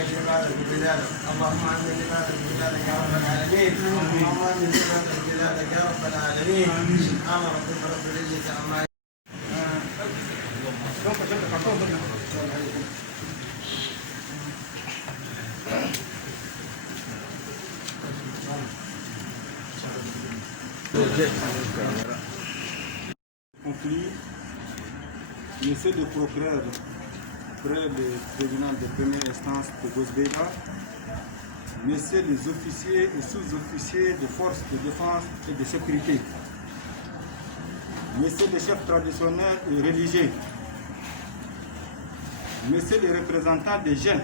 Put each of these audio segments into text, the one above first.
عبادك بلادك اللهم امن عبادك بلادك يا رب العالمين اللهم امن عبادك بلادك يا رب العالمين سبحان ربك رب العزه عما conflit, monsieur le procureur près le tribunal de première instance de Gozbeyla, messieurs les officiers et sous-officiers des forces de défense et de sécurité, messieurs les chefs traditionnels et religieux, messieurs les représentants des jeunes,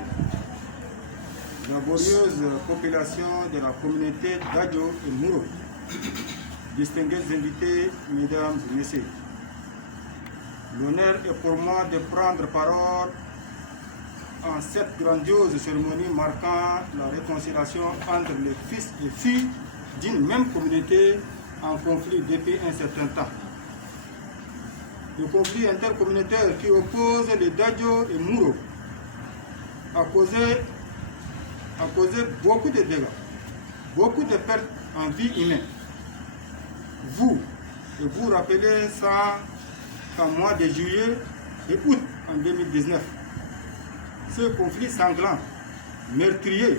laborieuse population de la communauté d'Adjo et Mouro, distingués invités, mesdames et messieurs. L'honneur est pour moi de prendre parole en cette grandiose cérémonie marquant la réconciliation entre les fils et filles d'une même communauté en conflit depuis un certain temps. Le conflit intercommunautaire qui oppose les Dadjo et Mouro a causé beaucoup de dégâts, beaucoup de pertes en vie humaine. Vous rappelez ça qu'en mois de juillet et août en 2019, ce conflit sanglant, meurtrier,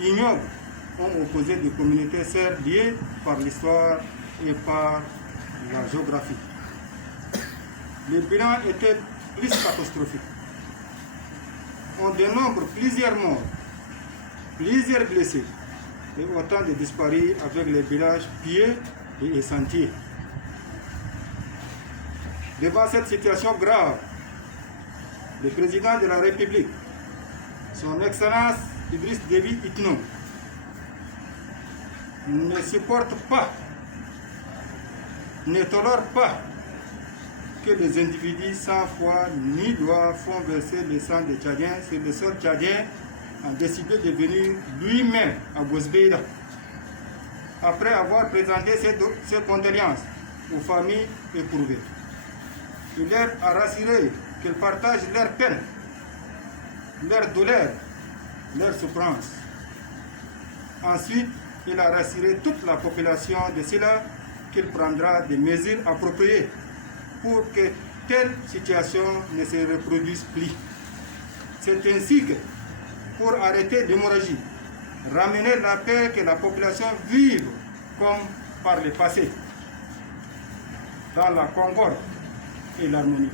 ignoble, ont opposé des communautés sœurs liées par l'histoire et par la géographie. Le bilan était plus catastrophique. On dénombre plusieurs morts, plusieurs blessés et autant de disparus avec les villages pillés et sentiers. Devant cette situation grave, le président de la République, son Excellence Idriss Déby Itno, ne supporte pas, ne tolère pas que les individus sans foi ni loi font verser le sang des Tchadiens sur le sol tchadien a décidé de venir lui-même à Gozbeyla après avoir présenté ses condoléances aux familles éprouvées. Il leur a rassuré qu'ils partagent leur peine, leur douleur, leur souffrance. Ensuite, il a rassuré toute la population de cela qu'il prendra des mesures appropriées pour que telle situation ne se reproduise plus. C'est ainsi que, pour arrêter l'hémorragie, ramener la paix, que la population vive comme par le passé, dans la concorde et l'harmonie.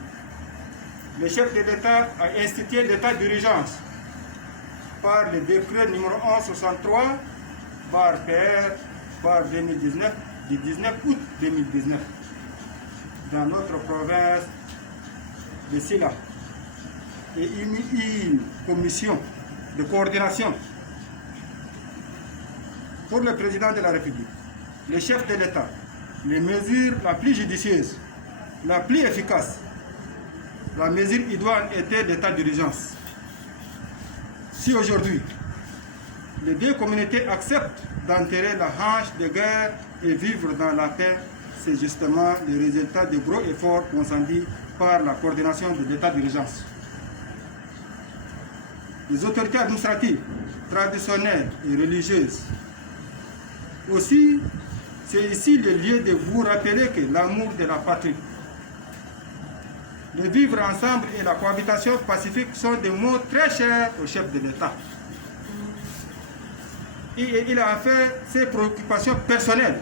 Le chef de l'État a institué l'état d'urgence par le décret numéro 1163 par PR par 2019 du 19 août 2019 dans notre province de Silla et une commission de coordination pour le président de la République, le chef de l'État, les mesures la plus judicieuse, la plus efficace. La mesure idoine était l'état d'urgence. Si aujourd'hui, les deux communautés acceptent d'enterrer la hache de guerre et vivre dans la paix, c'est justement le résultat de gros efforts consentis par la coordination de l'état d'urgence. Les autorités administratives, traditionnelles et religieuses. Aussi, c'est ici le lieu de vous rappeler que l'amour de la patrie, le vivre ensemble et la cohabitation pacifique sont des mots très chers au chef de l'État. Et il a fait ses préoccupations personnelles.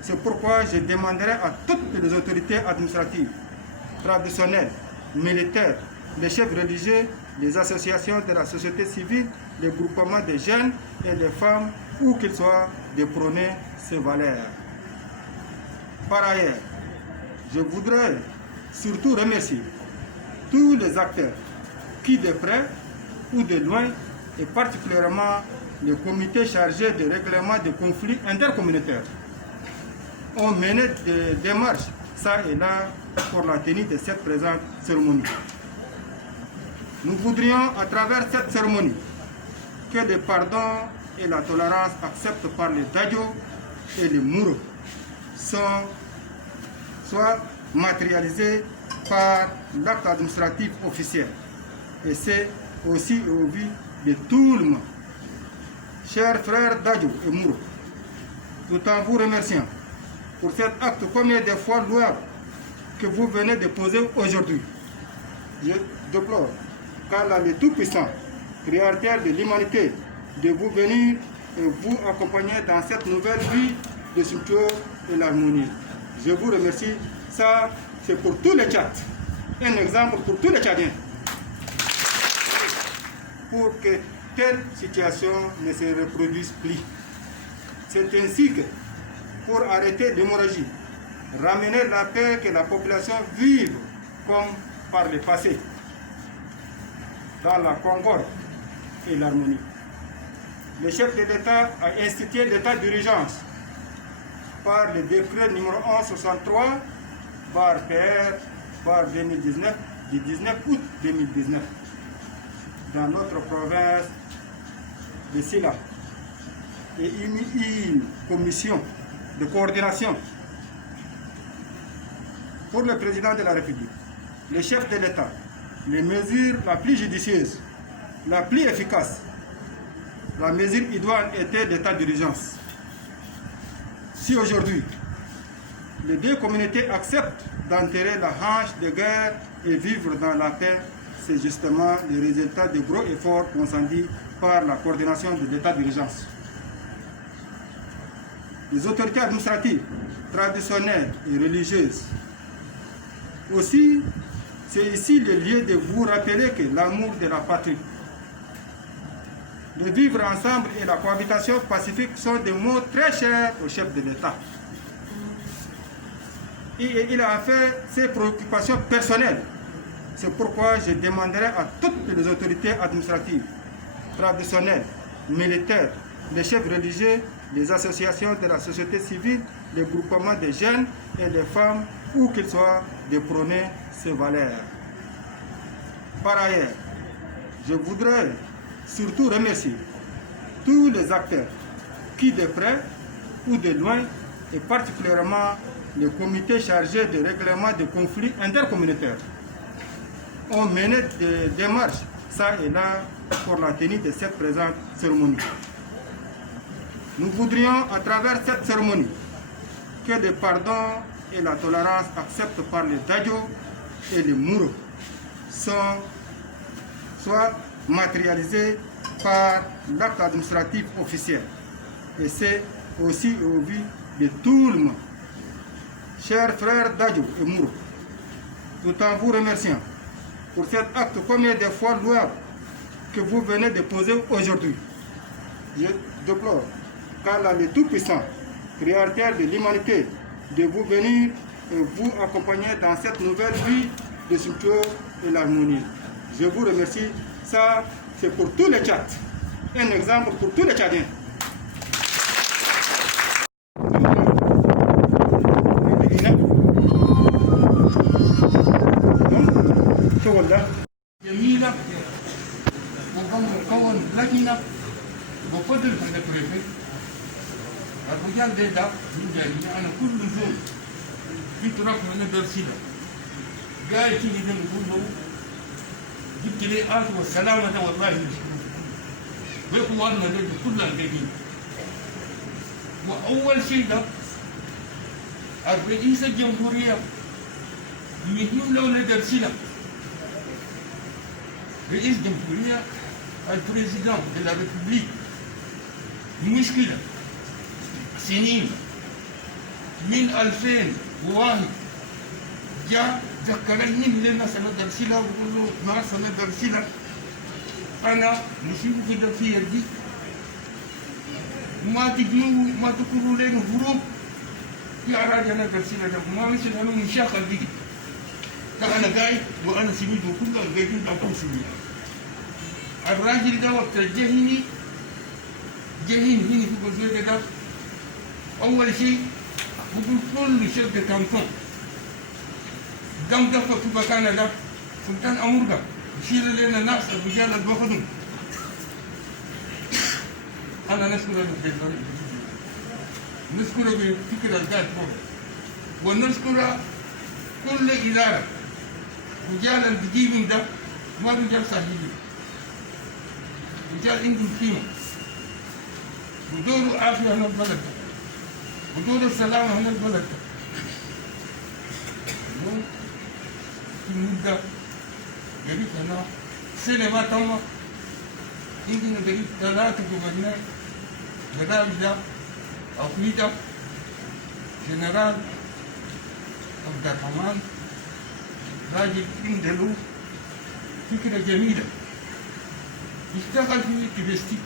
C'est pourquoi je demanderai à toutes les autorités administratives, traditionnelles, militaires, les chefs religieux, les associations de la société civile, les groupements de jeunes et les femmes, où qu'ils soient, de prôner ces valeurs. Par ailleurs, je voudrais surtout remercier tous les acteurs qui, de près ou de loin, et particulièrement les comités chargés de règlement des conflits intercommunautaires, ont mené des démarches, ça et là, pour la tenue de cette présente cérémonie. Nous voudrions, à travers cette cérémonie, que le pardon et la tolérance acceptés par les Dadjo et les Mouro soient matérialisés par l'acte administratif officiel. Et c'est aussi au vu de tout le monde. Chers frères Dadjo et Mouro, tout en vous remerciant pour cet acte combien de fois louable que vous venez de poser aujourd'hui. Je déplore qu'Allah le Tout-Puissant, Créateur de l'humanité, de vous venir et vous accompagner dans cette nouvelle vie de structure et l'harmonie. Je vous remercie. Ça, c'est pour tous les Tchad. Un exemple pour tous les Tchadiens. Pour que telle situation ne se reproduise plus. C'est ainsi que, pour arrêter l'hémorragie, ramener la paix, que la population vive comme par le passé, dans la concorde et l'harmonie. Le chef de l'État a institué l'état d'urgence par le décret numéro 1163 par 2019 du 19 août 2019 dans notre province de Silla et une commission de coordination pour le président de la République, le chef de l'État, les mesures la plus judicieuse, la plus efficace. La mesure idoine était l'état d'urgence. Si aujourd'hui, les deux communautés acceptent d'enterrer la hanche de guerre et vivre dans la paix, c'est justement le résultat de gros efforts consentis par la coordination de l'état d'urgence. Les autorités administratives, traditionnelles et religieuses. Aussi, c'est ici le lieu de vous rappeler que l'amour de la patrie, le vivre ensemble et la cohabitation pacifique sont des mots très chers au chef de l'État. Il a fait ses préoccupations personnelles. C'est pourquoi je demanderai à toutes les autorités administratives, traditionnelles, militaires, les chefs religieux, les associations de la société civile, les groupements de jeunes et des femmes, où qu'ils soient, de prôner ces valeurs. Par ailleurs, je voudrais surtout remercier tous les acteurs qui, de près ou de loin, et particulièrement les comités chargés de règlement des conflits intercommunautaires, ont mené des démarches, ça et là, pour la tenue de cette présente cérémonie. Nous voudrions, à travers cette cérémonie, que le pardon et la tolérance acceptés par les Dadjo et les Mouro soient matérialisés par l'acte administratif officiel. Et c'est aussi au vu de tout le monde. Chers frères Dadjo et Mouro, tout en vous remerciant pour cet acte combien de fois louable que vous venez de poser aujourd'hui, je déplore qu'Allah le Tout-Puissant, Créateur de l'humanité, de vous venir et vous accompagner dans cette nouvelle vie de structure et l'harmonie. Je vous remercie. Ça, c'est pour tous les Tchad. Un exemple pour tous les Tchadiens. جميلة وكون لجنة بقدر من البريفت الرجال ده من جايين أنا كل زول في تراك من درسينا جاي تيجي ده نقول له جبت لي والسلامة والله نشكره بإخواننا ده كلنا جايين وأول شيء ده الرئيس الجمهورية مهم لو ندرسنا رئيس جمهورية البريزيدان de la République مشكلة سنين من 2001 جاء ذكرني لنا سنة سنة وقول له ما سنة سنة أنا نشوف كده في يدي ما تقولوا لنا هروب يا راجل أنا سنة ما مثل أنا من شاخ دي أنا قاعد وأنا سميت وكل قاعدين أكون سميت الراجل ده وقت جهني هنا في الزوجة ده أول شيء بقول كل شركة كامتون دم دفع في مكان ده سلطان أمور ده يشيل لنا ناس الرجال اللي بياخدهم أنا نشكر بفكرة القاعد فوق ونشكر كل إدارة رجال اللي بيجيبهم ده ما رجال سهلين رجال عندهم قيمة ودور العافية هنا البلد ده ودور السلامة هنا البلد ده. في مدة قريب هنا سنة ما تم عندنا قريب 3 جبرنات برنامج ده أقوياء جنرال عبد الرحمن راجل عنده له فكرة جميلة اشتغل في كبستي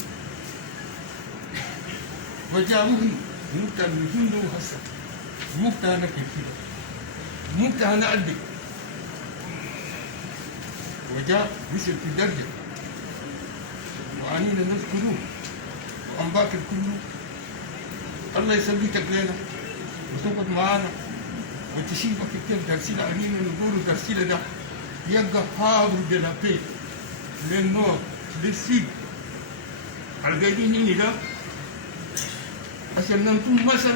وجابوه ممكن له هسه ممكن أنا كده ممكن أنا أدرك وجاء وصل في درجة وعنينا نذكره وأنباك كله الله يثبتك لنا وتقعد معانا وتشيبك كيف درسينا علينا نقول درسينا ده يبقى حاضر دلابي للنور للسيب على قاعدين هنا ده عشان ننتم مصر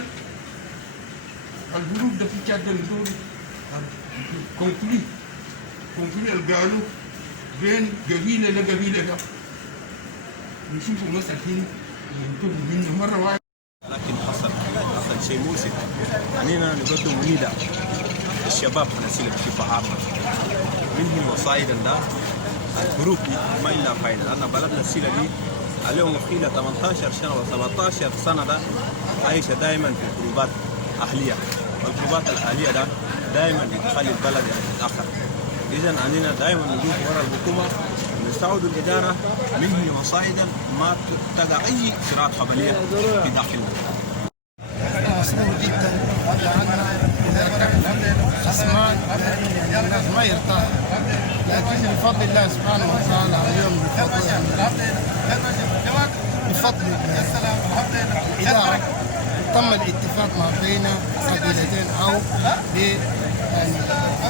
الجروب ده في شاد الدول كونفلي اللي قالوا بين قبيلة لقبيلة ده نشوفوا مصر هنا وننتم منه مرة واحدة. لكن حصل شيء مؤسف. علينا نقدم نداء للشباب نسيل بصفة عامة منهم وصائدا ده الجروب دي ما إلا فايدة لأن بلدنا السيلة دي اليوم وكيلة 18 سنة و17 سنة ده عايشة دائما في جروبات أهلية والجروبات الأهلية ده دائما بتخلي البلد يتأخر. إذا علينا دائما نقول وراء الحكومة نستعود الإدارة منه وصائدا ما تقع أي صراعات قبلية في داخلنا. مسرور جدا لأن خصمان الناس ما يرتاح، لكن بفضل الله سبحانه وتعالى اليوم بفضل الإدارة تم الاتفاق ما بين قبيلتين أو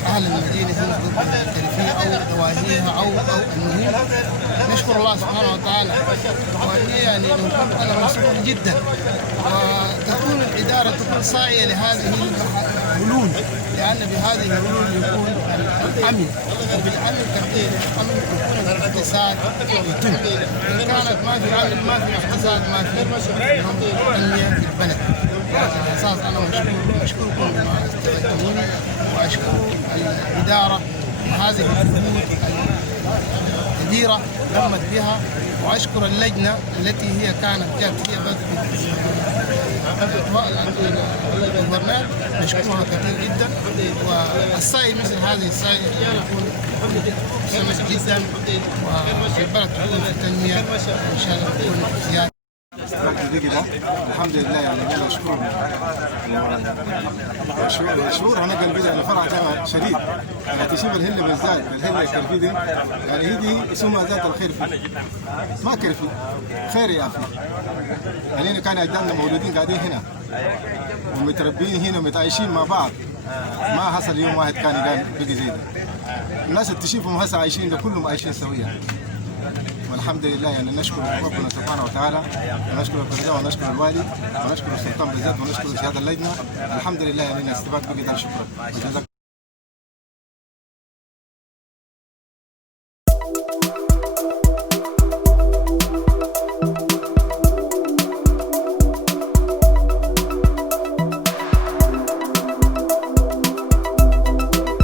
أهل المدينة هنا ضد الترفيه أو دواهيها أو المهم نشكر الله سبحانه وتعالى وهي يعني نكون أنا مسؤول جدا وتكون الإدارة تكون صاعية لهذه الحلول لأن بهذه الحلول يكون الأمن وبالأمن كثير الأمن يكون الاقتصاد يتم إن كانت ما في أمن ما في اقتصاد ما في تنمية في البلد. على أساس أنا أشكركم بما استفدتموني وأشكر الإدارة بهذه الجهود الكبيرة قامت بها وأشكر اللجنة التي هي كانت جات هي البرنامج نشكرها كثير جدا والسعي مثل هذه السعي يكون سمح جدا والبلد تكون في التنمية إن شاء الله تكون زيادة. الحمد لله يعني انا اشكرهم شعور انا قلبي يعني فرح شديد يعني تشوف الهله بالذات الهله الكرفي دي يعني هي دي اسمها ذات الخير فيه ما كرفي خير يا اخي يعني كان اجدادنا مولودين قاعدين هنا ومتربيين هنا ومتعايشين مع بعض ما حصل يوم واحد كان قال بقي زي ده الناس اللي تشوفهم هسه عايشين ده كلهم عايشين سويا والحمد لله يعني نشكر ربنا سبحانه وتعالى ونشكر القضاء ونشكر الوالي ونشكر السلطان بالذات ونشكر سيادة اللجنة الحمد لله يعني استفدت بقدر شكرا.